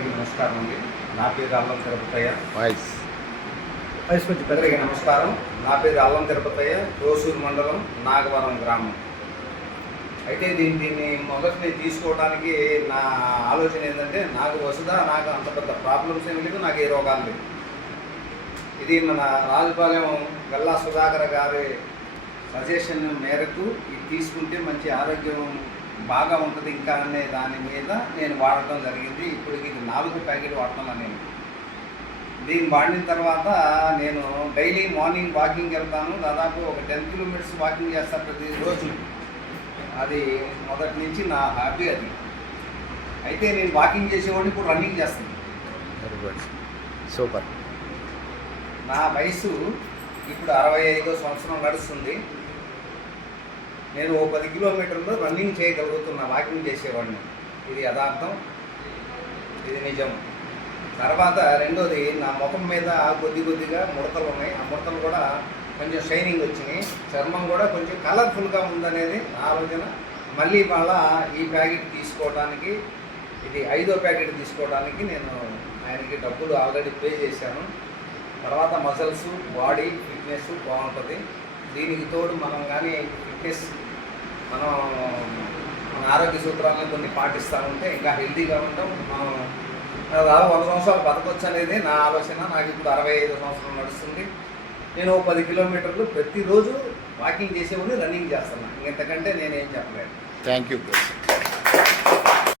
అందరికీ నమస్కారం అండి. నా పేరు అల్లం తిరుపతయ్య. అందరికీ నమస్కారం. నా పేరు అల్లం తిరుపతయ్య, రోసూరు మండలం, నాగవరం గ్రామం. అయితే దీన్ని మొదటిని తీసుకోవడానికి నా ఆలోచన ఏంటంటే, నాకు అంత పెద్ద ప్రాబ్లమ్స్ ఏమి లేదు, నాకు ఏ రోగాలు లేవు. ఇది మన రాజుపాలెం గల్లా సుధాకర్ గారి సజెషన్ మేరకు ఇది తీసుకుంటే మంచి ఆరోగ్యం బాగా ఉంటుంది ఇంకా అనే దాని మీద నేను వాడటం జరిగింది. ఇప్పటికి ఇది 4 ప్యాకెట్ వాడుతున్నాను నేను. దీన్ని వాడిన తర్వాత నేను డైలీ మార్నింగ్ వాకింగ్ వెళ్తాను. దాదాపు ఒక 10 కిలోమీటర్స్ వాకింగ్ చేస్తాను ప్రతిరోజు. అది మొదటి నుంచి నా హాబీ అది. అయితే నేను వాకింగ్ చేసేవాడిని, ఇప్పుడు రన్నింగ్ చేస్తాను. Very good, super. నా వయసు ఇప్పుడు 65వ సంవత్సరం నడుస్తుంది. నేను 10 కిలోమీటర్లు రన్నింగ్ చేయగలుగుతున్నా, వాకింగ్ చేసేవాడిని. ఇది యథార్థం, ఇది నిజం. తర్వాత రెండోది, నా ముఖం మీద కొద్దిగా ముడతలు ఉన్నాయి. ఆ ముడతలు కూడా కొంచెం షైనింగ్ వచ్చినాయి. చర్మం కూడా కొంచెం కలర్ఫుల్గా ఉందనేది నా ఆలోచన. మళ్ళీ ఈ ప్యాకెట్ తీసుకోవడానికి, ఇది 5వ ప్యాకెట్ తీసుకోవడానికి నేను ఆయనకి డబ్బులు ఆల్రెడీ పే చేశాను. తర్వాత మజిల్స్, బాడీ ఫిట్నెస్ బాగుంటుంది. దీనికి తోడు మనం కానీ ఫిట్నెస్, మన ఆరోగ్య సూత్రాలను కొన్ని పాటిస్తూ ఉంటే ఇంకా హెల్తీగా ఉంటాం. మనం 100 సంవత్సరాలు బతకొచ్చు అనేది నా ఆలోచన. నాకు ఇప్పుడు 65 సంవత్సరం నడుస్తుంది. నేను 10 కిలోమీటర్లు ప్రతిరోజు వాకింగ్ చేసేవాడిని, రన్నింగ్ చేస్తున్నాను. ఇంతకంటే నేనేం చెప్పలేదు. Thank you.